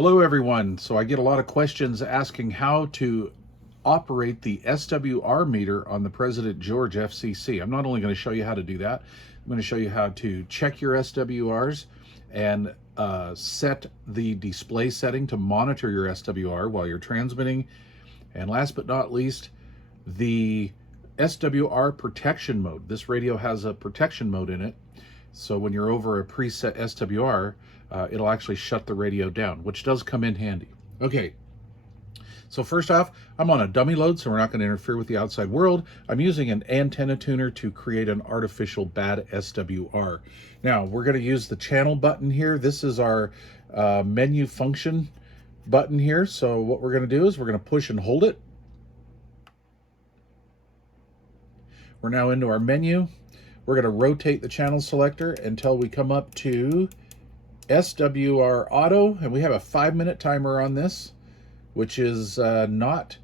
Hello everyone. So I get a lot of questions asking how to operate the SWR meter on the President George FCC. I'm not only going to show you how to do that, I'm going to show you how to check your SWRs and set the display setting to monitor your SWR while you're transmitting. And last but not least, the SWR protection mode. This radio has a protection mode in it. So when you're over a preset SWR, it'll actually shut the radio down, which does come in handy. Okay, so first off, I'm on a dummy load, so we're not going to interfere with the outside world. I'm using an antenna tuner to create an artificial bad SWR. Now, we're going to use the channel button here. This is our menu function button here. So what we're going to do is we're going to push and hold it. We're now into our menu. We're going to rotate the channel selector until we come up to SWR Auto, and we have a 5-minute timer on this, which is not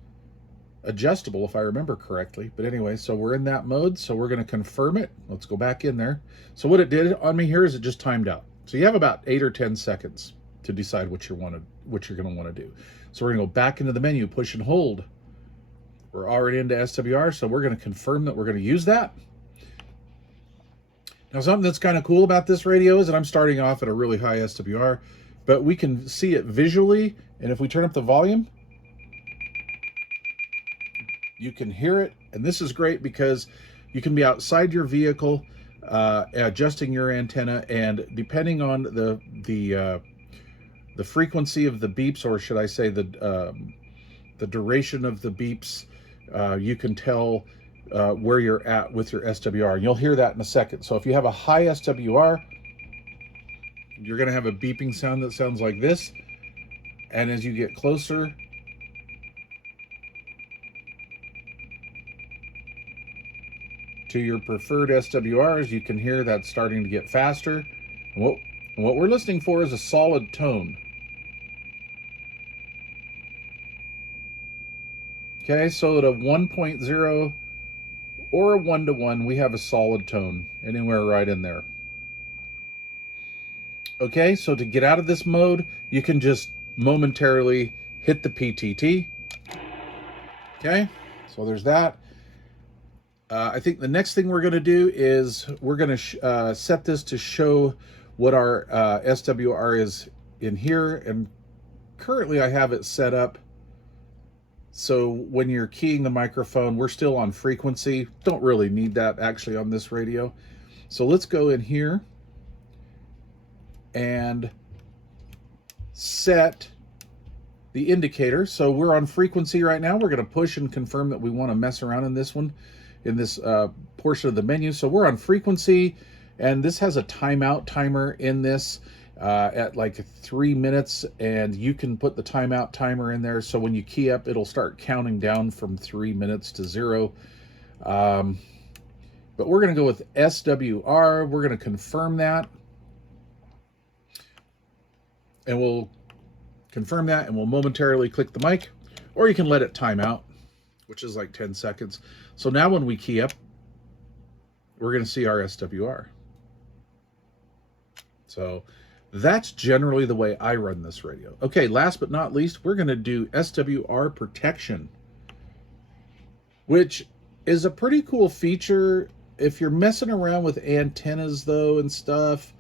adjustable if I remember correctly. But anyway, so we're in that mode, so we're going to confirm it. Let's go back in there. So what it did on me here is it just timed out. So you have about 8 or 10 seconds to decide what you're going to want to do. So we're going to go back into the menu, push and hold. We're already into SWR, so we're going to confirm that we're going to use that. Now, something that's kind of cool about this radio is that I'm starting off at a really high SWR, but we can see it visually, and if we turn up the volume, you can hear it, and this is great because you can be outside your vehicle adjusting your antenna, and depending on the frequency of the beeps, or should I say the duration of the beeps, you can tell where you're at with your SWR. And you'll hear that in a second. So if you have a high SWR, you're going to have a beeping sound that sounds like this. And as you get closer, to your preferred SWRs, you can hear that starting to get faster. And what we're listening for is a solid tone. Okay, so at a 1.0 or a 1-to-1, we have a solid tone, anywhere right in there. Okay, so to get out of this mode, you can just momentarily hit the PTT. Okay, so there's that. I think the next thing we're going to do is we're going to set this to show what our SWR is in here. And currently I have it set up so when you're keying the microphone, we're still on frequency. Don't really need that actually on this radio. So let's go in here and set the indicator. So we're on frequency right now. We're going to push and confirm that we want to mess around in this one, in this portion of the menu. So we're on frequency, and this has a timeout timer in this at like 3 minutes, and you can put the timeout timer in there. So when you key up, it'll start counting down from 3 minutes to 0. But we're going to go with SWR. We're going to confirm that. And we'll confirm that, and we'll momentarily click the mic, or you can let it time out, which is like 10 seconds. So now when we key up, we're going to see our SWR. So that's generally the way I run this radio. Okay, last but not least, we're going to do SWR protection, which is a pretty cool feature. If you're messing around with antennas, though, and stuff,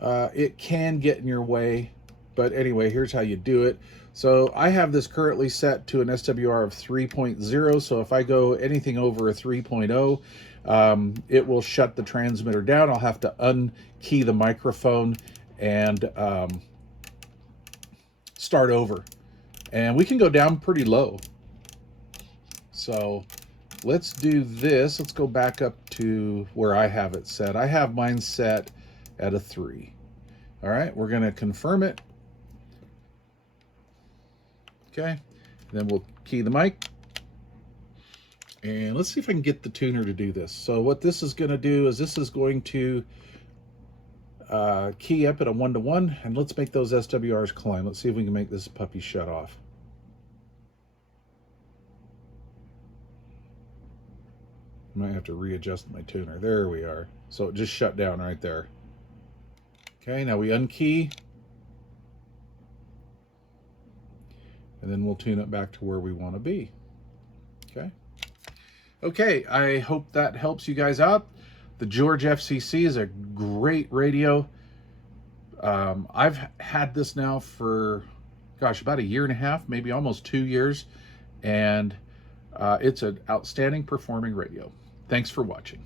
it can get in your way. But anyway, here's how you do it. So I have this currently set to an SWR of 3.0. So if I go anything over a 3.0, it will shut the transmitter down. I'll have to unkey the microphone and start over. And we can go down pretty low. So let's do this. Let's go back up to where I have it set. I have mine set at a 3. All right, we're going to confirm it. Okay, then we'll key the mic. And let's see if I can get the tuner to do this. So what this is going to do is this is going to key up at a 1-to-1, and let's make those SWRs climb. Let's see if we can make this puppy shut off. Might have to readjust my tuner. There we are. So it just shut down right there. Okay, now we unkey. and then we'll tune it back to where we want to be. Okay, I hope that helps you guys out. The George FCC is a great radio. I've had this now for, gosh, about 1.5 years, maybe almost 2 years, and it's an outstanding performing radio. Thanks for watching.